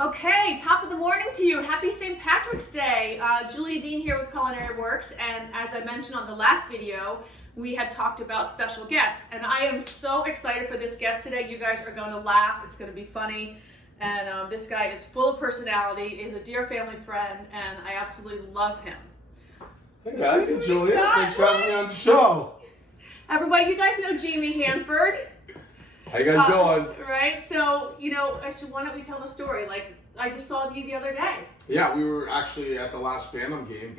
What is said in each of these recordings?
Okay, top of the morning to you. Happy St. Patrick's Day. Julia Dean here with Culinary Works, and as I mentioned on the last video, we had talked about special guests, and I am so excited for this guest today. You guys are going to laugh. It's going to be funny, and this guy is full of personality, is a dear family friend, and I absolutely love him. Hey guys, hey Julia. Thanks for having me on the show. Everybody, you guys know Jamie Hanford. How you guys doing? Right, so, actually, why don't we tell the story? Like, I just saw you the other day. Yeah, we were actually at the last Bantam game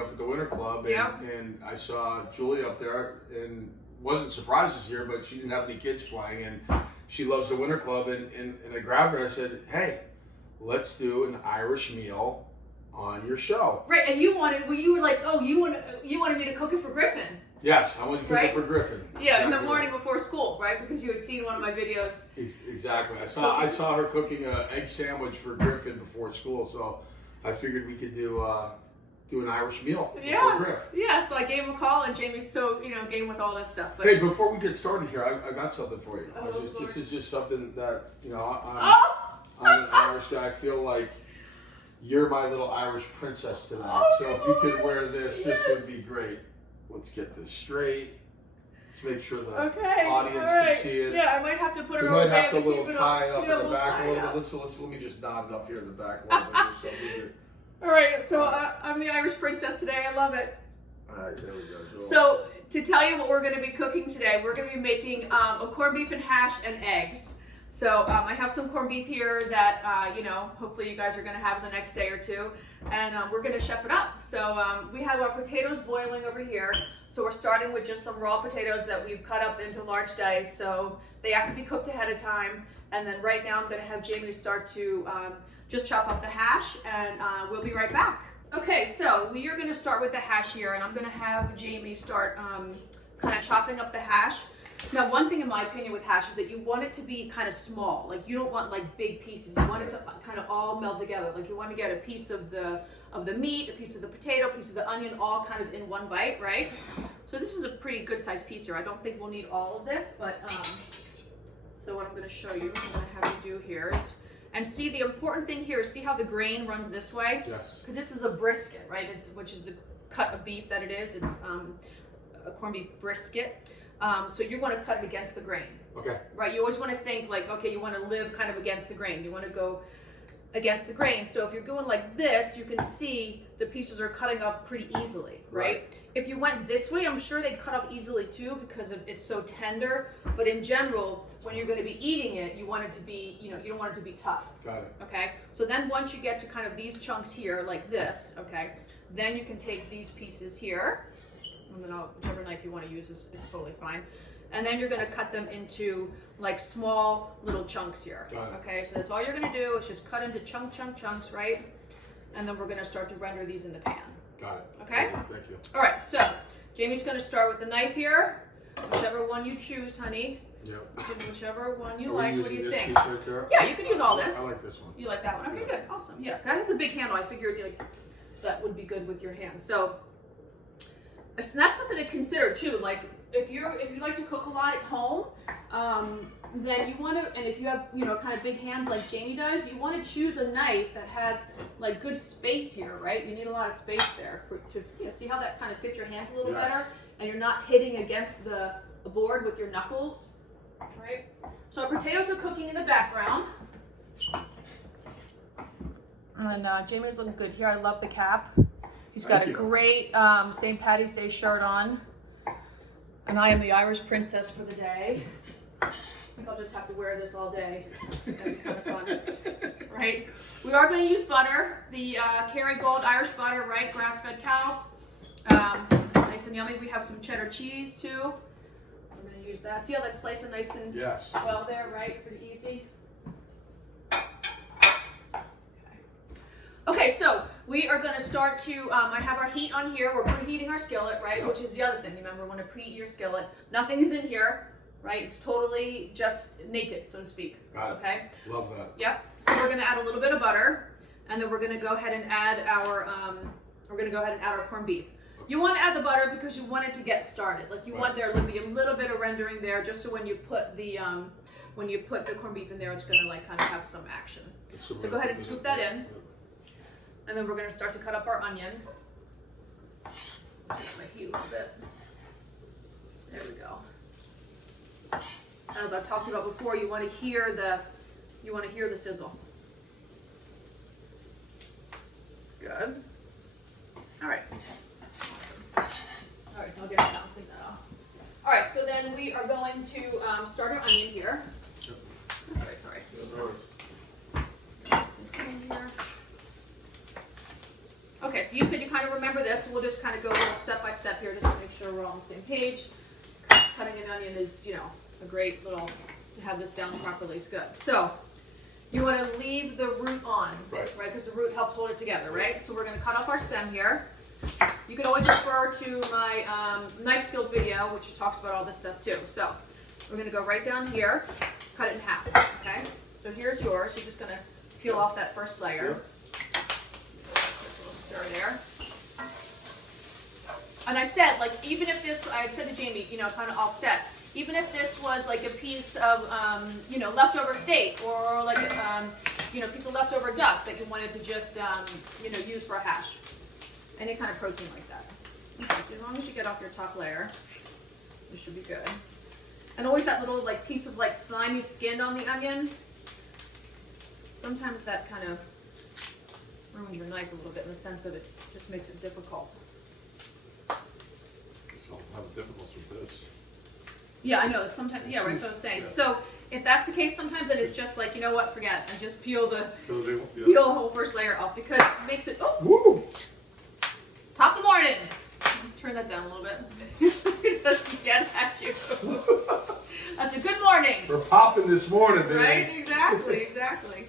up at the Winter Club, and I saw Julia up there, and wasn't surprised this year, but she didn't have any kids playing, and she loves the Winter Club, and I grabbed her and I said, hey, let's do an Irish meal on your show. Right, and you wanted me to cook it for Griffin. Yes, I wanted to cook it for Griffin. Yeah, in the morning before school, right? Because you had seen one of my videos. Exactly. I saw her cooking an egg sandwich for Griffin before school, so I figured we could do an Irish meal for Griff. Yeah, so I gave him a call, and Jamie's so game with all this stuff. But hey, before we get started here, I got something for you. This is just something that I'm an Irish guy. I feel like you're my little Irish princess tonight. So if you could wear this, this would be great. Let's get this straight. Let's make sure the audience can see it. Yeah, I might have to put it over. We might have to tie it up in the back a little bit. Let me just knot it up here in the back a little bit. All right, so I'm the Irish princess today. I love it. All right, there we go. So to tell you what we're going to be cooking today, we're going to be making a corned beef and hash and eggs. So I have some corned beef here that, hopefully you guys are going to have the next day or two. And we're going to chef it up. So we have our potatoes boiling over here. So we're starting with just some raw potatoes that we've cut up into large dice. So they have to be cooked ahead of time. And then right now I'm going to have Jamie start to just chop up the hash, and we'll be right back. Okay, so we are going to start with the hash here, and I'm going to have Jamie start kind of chopping up the hash. Now, one thing in my opinion with hash is that you want it to be kind of small. Like, you don't want like big pieces. You want it to kind of all meld together. Like, you want to get a piece of the meat, a piece of the potato, a piece of the onion, all kind of in one bite, right? So this is a pretty good sized piece here. I don't think we'll need all of this, but so what I'm going to show you, what I'm going to have you do here is, and see, the important thing here is see how the grain runs this way? Yes. Because this is a brisket, right? Which is the cut of beef that it is. It's a corned beef brisket. So you're going to cut it against the grain. Okay. Right? You always want to think like, okay, you want to live kind of against the grain. You want to go against the grain. So if you're going like this, you can see the pieces are cutting up pretty easily, right? If you went this way, I'm sure they'd cut up easily too because it's so tender. But in general, when you're going to be eating it, you want it to be, you don't want it to be tough. Got it. Okay? So then once you get to kind of these chunks here, like this, okay, then you can take these pieces here, and then whichever knife you want to use is totally fine. And then you're going to cut them into like small little chunks here. Okay, so that's all you're going to do is just cut into chunks, right? And then we're going to start to render these in the pan. Got it. Okay? Thank you. All right, so Jamie's going to start with the knife here. Whichever one you choose, honey. Yep. Whichever one you like. What do you think? Piece right there? Yeah, you can use all this. I like this one. You like that one? Okay, good. Awesome. Yeah, that has a big handle. I figured that would be good with your hands. So that's something to consider too. Like if you like to cook a lot at home, then you want to, and if you have kind of big hands like Jamie does, you want to choose a knife that has like good space here, right? You need a lot of space there to see how that kind of fits your hands a little better, and you're not hitting against the board with your knuckles, right? So our potatoes are cooking in the background, and Jamie's looking good here. I love the cap. He's got a great St. Patty's Day shirt on. And I am the Irish princess for the day. I think I'll just have to wear this all day. That'd be kind of fun. Right? We are going to use butter. The Kerrygold Irish butter, right? Grass-fed cows. Nice and yummy. We have some cheddar cheese too. I'm going to use that. See how that's slicing nice and well there, right? Pretty easy. Okay, so we are going to start to, I have our heat on here. We're preheating our skillet, right? Which is the other thing. Remember, when to preheat your skillet. Nothing is in here, right? It's totally just naked, so to speak. Got it. Okay? Love that. Yep. So we're going to add a little bit of butter, and then we're going to go ahead and add our, corned beef. You want to add the butter because you want it to get started. Like you want there to be a little bit of rendering there, just so when you put the corned beef in there, it's going to like kind of have some action. So go ahead and scoop that in, and then we're going to start to cut up our onion. Just my heat a little bit. There we go. As I've talked about before, you want to hear the sizzle. Good. All right. Awesome. All right, so I'll get it down, clean that off. All right, so then we are going to start our onion here. Sorry. Okay, so you said you kind of remember this, so we'll just kind of go step by step here just to make sure we're all on the same page. Cutting an onion is, a great little, to have this down properly is good. So, you want to leave the root on, right? Because the root helps hold it together, right? So we're going to cut off our stem here. You can always refer to my knife skills video, which talks about all this stuff too. So, we're going to go right down here, cut it in half, okay? So here's yours. You're just going to peel off that first layer. Stir there. And I said, like, even if this, I had said to Jamie, kind of offset, even if this was like a piece of, leftover steak or like, piece of leftover duck that you wanted to just, use for a hash. Any kind of protein like that. Okay, so as long as you get off your top layer, you should be good. And always that little, like, piece of, like, slimy skin on the onion. Sometimes that kind of ruins your knife a little bit in the sense that it just makes it difficult. So I'll have difficulty with this. Yeah, I know. Sometimes, yeah, right. So I was saying. Yeah. So if that's the case, sometimes then it's just like, you know what? Forget it. And just peel the whole first layer off because it makes it. Oh, woo! Top of the morning. Turn that down a little bit. It doesn't get at you. That's a good morning. We're popping this morning, baby. Right? Exactly.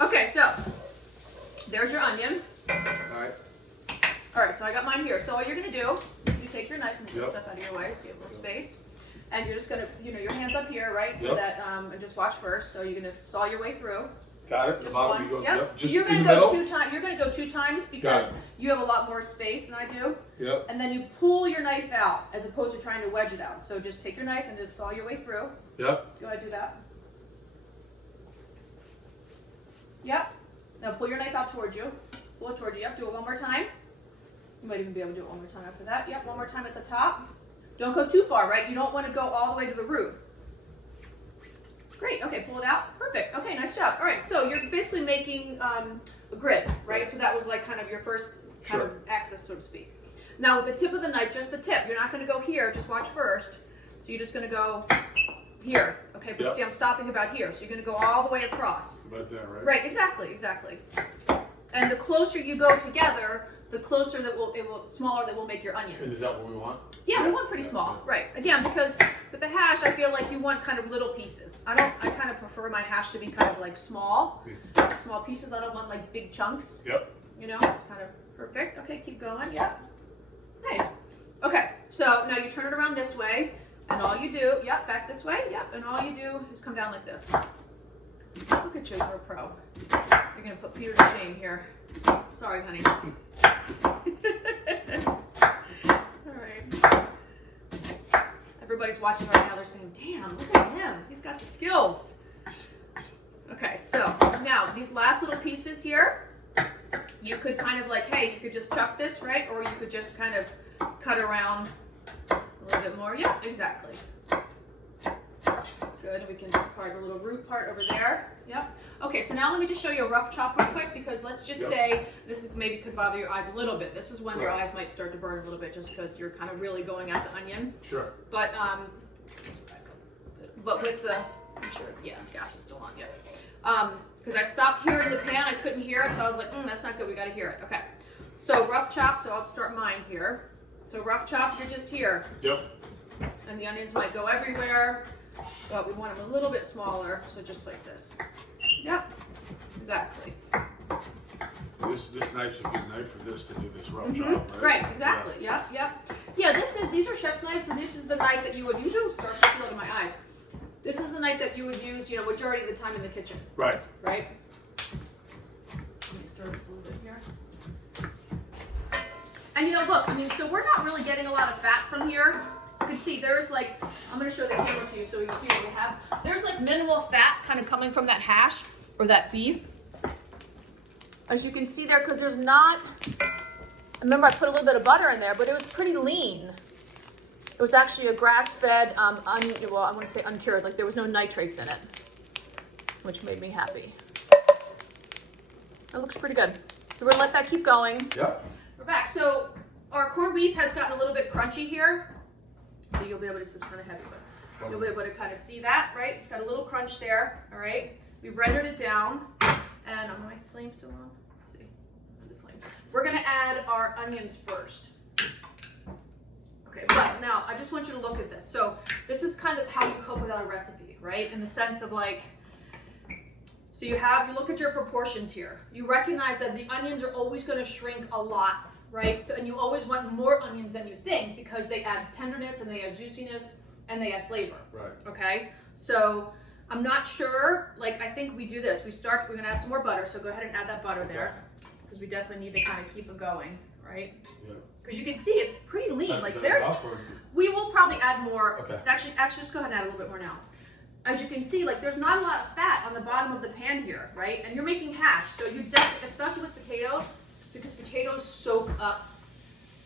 Okay, so there's your onion. All right, so I got mine here. So all you're going to do is you take your knife and get stuff out of your way so you have a little space. And you're just going to, your hands up here, right? So that, and just watch first. So you're going to saw your way through. Got it. Just bottom, once. you go, Yep. Just you're going to go 2 times. You're going to go 2 times because you have a lot more space than I do. Yep. And then you pull your knife out as opposed to trying to wedge it out. So just take your knife and just saw your way through. Yep. Do I do that? Yep. Now pull your knife out towards you. Pull it towards you. Yep. Do it one more time. You might even be able to do it one more time after that. Yep. One more time at the top. Don't go too far, right? You don't want to go all the way to the root. Great. Okay, pull it out. Perfect. Okay, nice job. All right, so you're basically making a grid, right? So that was like kind of your first kind of axis, so to speak. Now with the tip of the knife, just the tip. You're not going to go here. Just watch first. So you're just going to go here. Okay, but see, I'm stopping about here. So you're going to go all the way across. About that, right? Right. Exactly. And the closer you go together, the closer smaller that will make your onions. Is that what we want? Yeah, we want pretty small, right? Again, because with the hash, I feel like you want kind of little pieces. I kind of prefer my hash to be kind of like small pieces. I don't want like big chunks. Yep. It's kind of perfect. Okay, keep going. Yep. Nice. Okay, so now you turn it around this way, and all you do, back this way, and all you do is come down like this. Look at you, you're a pro. You're gonna put Peter to shame here. Sorry, honey. Alright. Everybody's watching right now, they're saying, damn, look at him. He's got the skills. Okay, so now these last little pieces here, you could kind of like, hey, you could just chuck this, right? Or you could just kind of cut around a little bit more. Yeah, exactly. Good, and we can discard the little root part over there. Yep. Okay, so now let me just show you a rough chop real quick because let's just say this is maybe could bother your eyes a little bit. This is when your eyes might start to burn a little bit just because you're kind of really going at the onion. Sure. But with the, I'm sure, gas is still on. Because I stopped hearing the pan, I couldn't hear it, so I was like, that's not good. We got to hear it. Okay. So rough chop. So I'll start mine here. So rough chop, you're just here. Yep. And the onions might go everywhere. But we want them a little bit smaller, so just like this. Yep, exactly. This knife's a good knife for this to do this rough chop, right? Right, exactly. Yep. Yeah, these are chef's knives, so this is the knife that you would use. Oh, starts to feel it in my eyes. This is the knife that you would use, majority of the time in the kitchen. Right. Right. Let me stir this a little bit here. And you know, look, I mean, so we're not really getting a lot of fat from here. You can see there's like, I'm gonna show the camera to you so you see what we have. There's like minimal fat kind of coming from that hash or that beef. As you can see there, because there's not, I remember I put a little bit of butter in there, but it was pretty lean. It was actually a grass-fed, well, I want to say uncured, like there was no nitrates in it, which made me happy. That looks pretty good. So we're gonna let that keep going. Yep. We're back. So our corned beef has gotten a little bit crunchy here. So you'll be able to, this is kind of heavy, but you'll be able to kind of see that, right? It's got a little crunch there, all right? We've rendered it down, and are my flame still on? Let's see, the flame. We're gonna add our onions first. Okay, but now I just want you to look at this. So this is kind of how you cook without a recipe, right? In the sense of like, so you look at your proportions here. You recognize that the onions are always gonna shrink a lot, right? So, and you always want more onions than you think because they add tenderness and they add juiciness and they add flavor. Right. Okay? So I'm not sure, like I think we do this. We're gonna add some more butter, so go ahead and add that butter there because we definitely need to kind of keep it going, right? Yeah. Because you can see it's pretty lean. Like we will probably add more. Okay. Actually, just go ahead and add a little bit more now. As you can see, like there's not a lot of fat on the bottom of the pan here, right? And you're making hash, so you definitely, especially with potatoes, because potatoes soak up,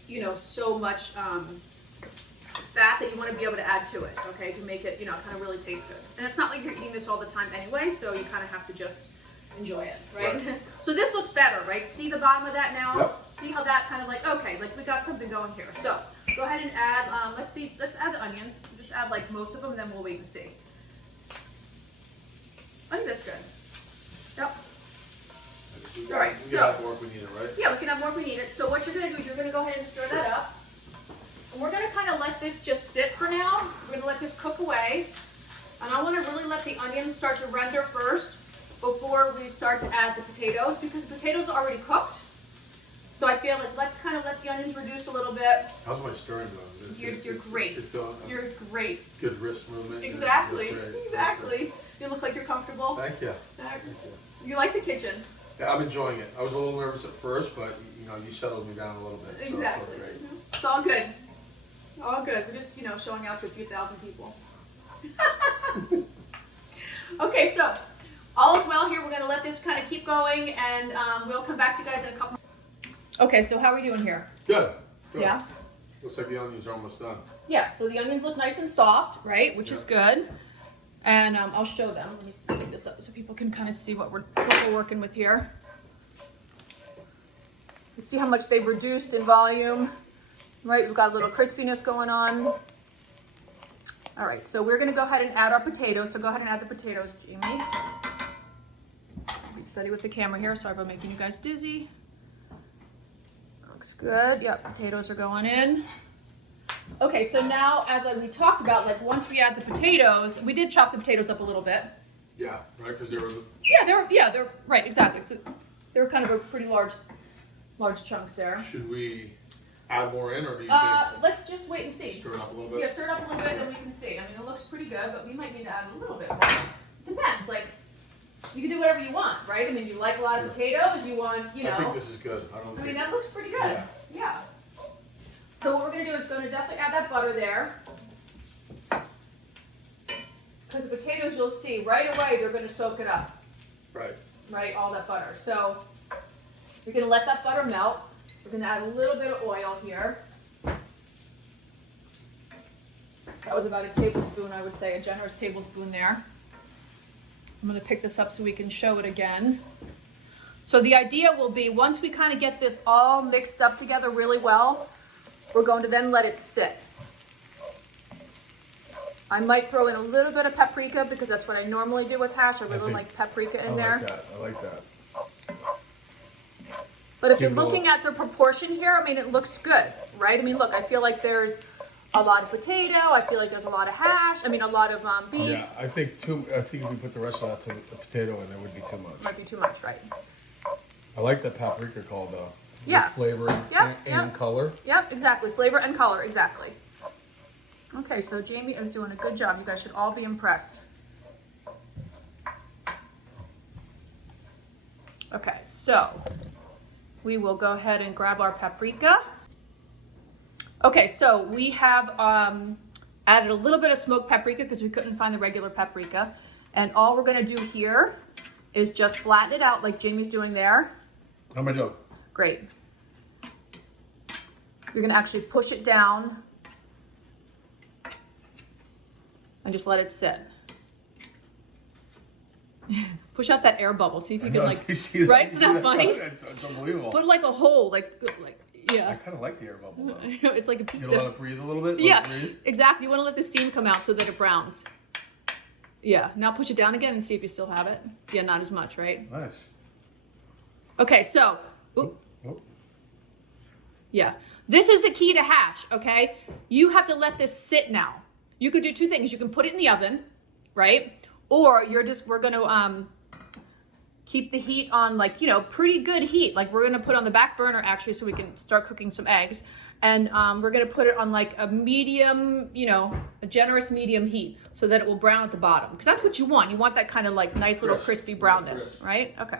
you know, so much fat that you want to be able to add to it, okay, to make it, you know, kind of really taste good. And it's not like you're eating this all the time anyway, so you kind of have to just enjoy it, right? So this looks better, right? See the bottom of that now? Yep. See how that kind of like, okay, like we got something going here. So go ahead and add, let's add the onions. Just add like most of them, then we'll wait and see. I think that's good. Yep. All right, We so can have more if we need it, right? yeah, we can have more if we need it. So what you're gonna do is you're gonna go ahead and stir that up. And we're gonna kind of let this just sit for now. We're gonna let this cook away. And I wanna really let the onions start to render first before we start to add the potatoes because the potatoes are already cooked. So I feel like let's kind of let the onions reduce a little bit. How's my stirring doing? You're great. You're great. Good wrist movement. Exactly. Exactly. You look like you're comfortable. Thank you. You like the kitchen. Yeah, I'm enjoying it. I was a little nervous at first, but you know, you settled me down a little bit. So Exactly. Great. It's all good. All good. We're just, you know, showing out to a few thousand people. Okay, so all is well here. We're going to let this kind of keep going, and we'll come back to you guys in a couple. Okay, so how are we doing here? Good. Good. Yeah? Looks like the onions are almost done. Yeah, so the onions look nice and soft, right? Which is good. And I'll show them. Let me pick this up so people can kind of see what we're working with here. You see how much they've reduced in volume, right? We've got a little crispiness going on. All right, so we're gonna go ahead and add our potatoes. So go ahead and add the potatoes, Jamie. Be steady with the camera here. Sorry if I'm making you guys dizzy. Looks good. Yep, potatoes are going in. Okay, so now, as we talked about, like once we add the potatoes, we did chop the potatoes up a little bit. Yeah, right, because they were. Yeah, they're right, exactly. So they were kind of a pretty large chunks there. Should we add more in, or do you think? Let's just wait and see. Stir it up a little bit. Yeah, stir it up a little bit, and we can see. I mean, it looks pretty good, but we might need to add a little bit more. It depends. Like, you can do whatever you want, right? I mean, you like a lot of potatoes. You want, you know. I think this is good. I mean, that looks pretty good. Yeah. So what we're going to do is going to definitely add that butter there. Because the potatoes, you'll see, right away, they're going to soak it up. Right. Right, all that butter. So we're going to let that butter melt. We're going to add a little bit of oil here. That was about a tablespoon, I would say, a generous tablespoon there. I'm going to pick this up so we can show it again. So the idea will be, once we kind of get this all mixed up together really well, we're going to then let it sit. I might throw in a little bit of paprika because that's what I normally do with hash. I really like paprika in there. I like that. But if you're looking at the proportion here, I mean, it looks good, right? I mean, look, I feel like there's a lot of potato. I feel like there's a lot of hash. I mean, a lot of beef. Yeah, I think if we put the rest of that to the potato in, there would be too much. Might be too much, right? I like that paprika called Yeah. flavor and color. Yep, exactly. Flavor and color, exactly. Okay, so Jamie is doing a good job. You guys should all be impressed. Okay, so we will go ahead and grab our paprika. Okay, so we have added a little bit of smoked paprika because we couldn't find the regular paprika. And all we're gonna do here is just flatten it out like Jamie's doing there. How am I doing? Great. You're gonna actually push it down and just let it sit. Push out that air bubble. See if you can like, right? Isn't that funny? It's unbelievable. Put like a hole, like yeah. I kind of like the air bubble though. It's like a pizza. You want to breathe a little bit? Yeah, exactly. You want to let the steam come out so that it browns. Yeah. Now push it down again and see if you still have it. Yeah, not as much, right? Nice. Okay, so. Oop. Oh. Yeah. This is the key to hash, okay? You have to let this sit now. You could do two things. You can put it in the oven, right? Or we're gonna keep the heat on, like, you know, pretty good heat. Like, we're gonna put on the back burner actually so we can start cooking some eggs. And we're gonna put it on like a medium, you know, a generous medium heat so that it will brown at the bottom. Because that's what you want. You want that kind of like nice little crispy brownness, right? Okay.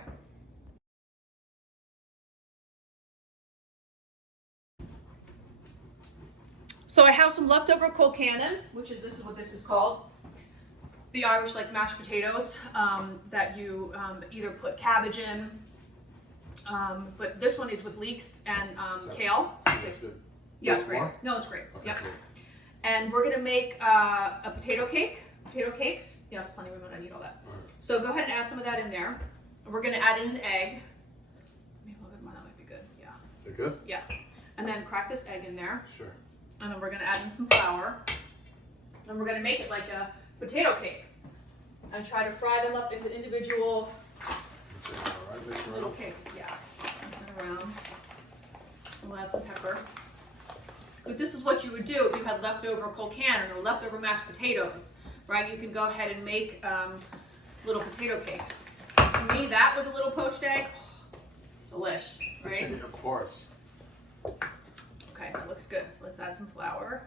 So I have some leftover Colcannon, this is what this is called. The Irish like mashed potatoes that you either put cabbage in, but this one is with leeks and kale. That's good. Yeah, it's great. More? No, it's great. Okay, Yeah. cool. And we're gonna make a potato cakes. Yeah, it's plenty. We might not need all that. All right. So go ahead and add some of that in there. And we're gonna add in an egg. Maybe a little bit more. That might be good. Yeah. They're good? Yeah. And then crack this egg in there. Sure. And then we're gonna add in some flour. And we're gonna make it like a potato cake. And try to fry them up into individual little cakes. Yeah. Mix it around. We'll add some pepper. But this is what you would do if you had leftover Colcannon or leftover mashed potatoes, right? You can go ahead and make little potato cakes. To me, that with a little poached egg, delish, right? Of course. Okay, that looks good. So let's add some flour.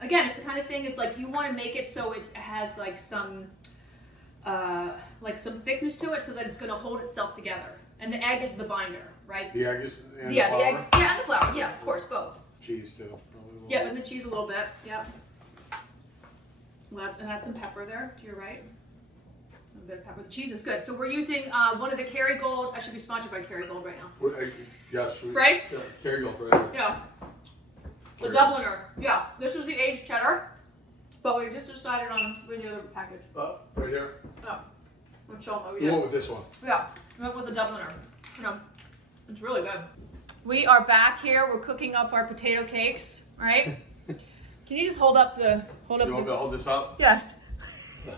Again, it's the kind of thing, it's like you want to make it so it has like some thickness to it so that it's going to hold itself together. And the egg is the binder, right? The egg is and Yeah, the the flour? eggs. Yeah, and the flour. Yeah, of course, both. Cheese too. Yeah, and the cheese a little bit. Yeah. And add some pepper there to your right. A little bit of pepper. The cheese is good. So we're using one of the Kerrygold. I should be sponsored by Kerrygold right now. Yes. Right? Yeah, Kerrygold, right? Yeah. The Dubliner. Yeah. This is the aged cheddar, but we just decided on where's the other package. Right here. Oh. Let's show them what we We did. went with this one. Yeah, we went with the Dubliner. Yeah, it's really good. We are back here. We're cooking up our potato cakes, right? Can you just hold up the? You want me to hold this up? Yes.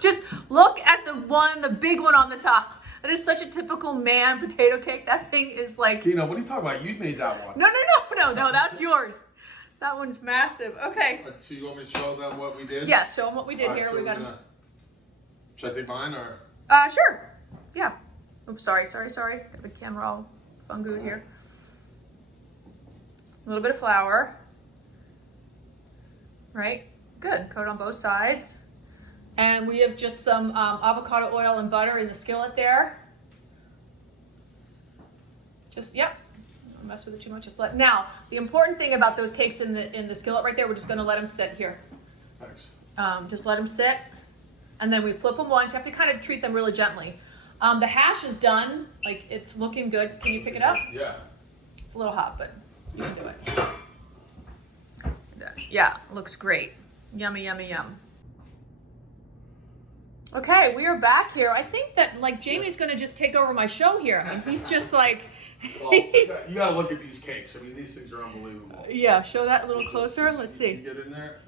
Just look at the big one on the top. That is such a typical man potato cake. That thing is like. Tina, what are you talking about? You made that one. No. That's yours. That one's massive. Okay. So you want me to show them what we did? Yeah, show them what we did here. So we got. Should I take mine or? Sure. Yeah. Oops, sorry. Got the camera all fungu here. A little bit of flour. Right? Good. Coat on both sides. And we have just some avocado oil and butter in the skillet there. Yep. Don't mess with it too much. Now, the important thing about those cakes in the skillet right there, we're just going to let them sit here. Thanks. Just let them sit. And then we flip them once. You have to kind of treat them really gently. The hash is done. Like, it's looking good. Can you pick it up? Yeah. It's a little hot, but you can do it. Yeah, looks great. Yummy, yummy, yum. Okay, we are back here. I think that, like, Jamie's going to just take over my show here. I mean, he's just like... Well, you gotta look at these cakes. I mean, these things are unbelievable. Yeah, show that a little closer. Let's see. You get in there.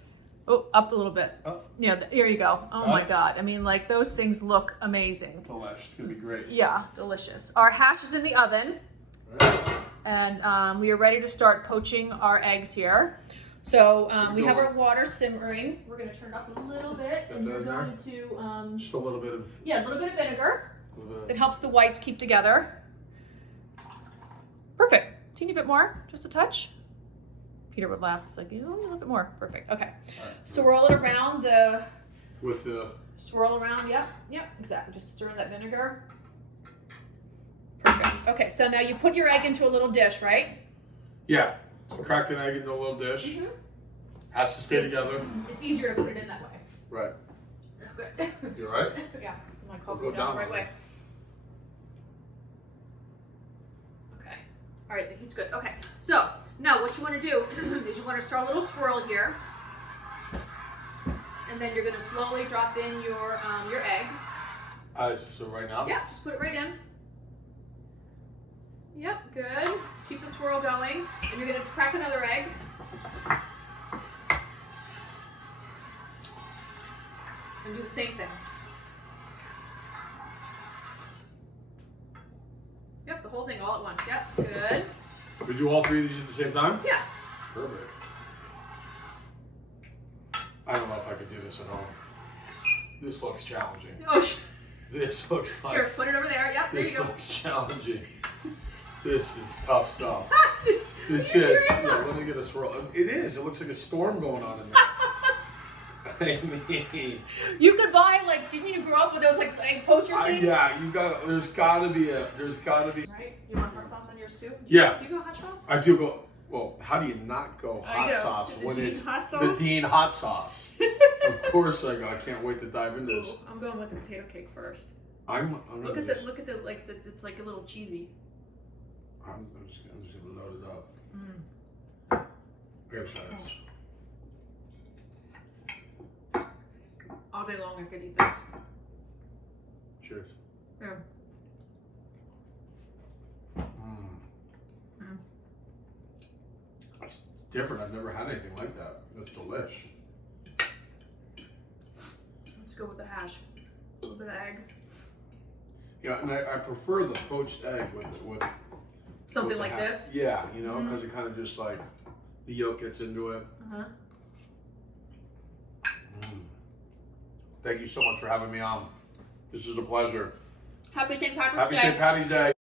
Oh, up a little bit. Oh. Yeah, here you go. Oh my God. I mean, like, those things look amazing. Delish. It's gonna be great. Yeah, delicious. Our hash is in the oven. Right. And we are ready to start poaching our eggs here. So we have our water simmering. We're going to turn it up a little bit. And we're going to... just a little bit of... Yeah, a little bit of vinegar. It helps the whites keep together. Perfect. Teeny bit more. Just a touch. Peter would laugh. It's like, you know, a little bit more. Perfect. Okay. Right. Swirl it around the... With the... Swirl around. Yep, exactly. Just stir in that vinegar. Perfect. Okay, so now you put your egg into a little dish, right? Yeah. Cracked an egg into a little dish. Mm-hmm. Has to stay together. It's easier to put it in that way. Right. Okay. You all right? Yeah, my coffee We'll go go down the down right on way. Okay. All right, the heat's good. Okay, so now what you want to do is you want to start a little swirl here, and then you're going to slowly drop in your egg. So right now? Yeah, just put it right in. Yep, good. Keep the swirl going, and you're going to crack another egg. And do the same thing. Yep, the whole thing all at once. Yep, good. We do all three of these at the same time? Yeah. Perfect. I don't know if I could do this at home. This looks challenging. Oh, This looks like. here, put it over there. Yep, there you This go. looks challenging. This is tough stuff. This This is. is. Yeah, let me get a swirl. It is. It looks like a storm going on in there. I mean, You could buy didn't you grow up with those egg poacher things? yeah, you got. There's got to be. Right? You want hot sauce on yours too? Yeah. Do you go hot sauce? I do go. Well, how do you not go I hot know. sauce The when Dean it's hot the sauce? Dean hot sauce? Of course I go. I can't wait to dive into this. Ooh, I'm going with the potato cake first. I'm Look gonna at just, it's like a little cheesy. I'm just gonna load it up. Mm. I gotta try this. All day long I could eat that. Cheers. Yeah. That's different. I've never had anything like that. That's delish. Let's go with the hash. A little bit of egg. Yeah, and I prefer the poached egg with Something with like the this? Yeah, you know, because it kind of just like the yolk gets into it. Uh-huh. Thank you so much for having me on. This is a pleasure. Happy St. Patrick's Happy Day. St. Patty's Day.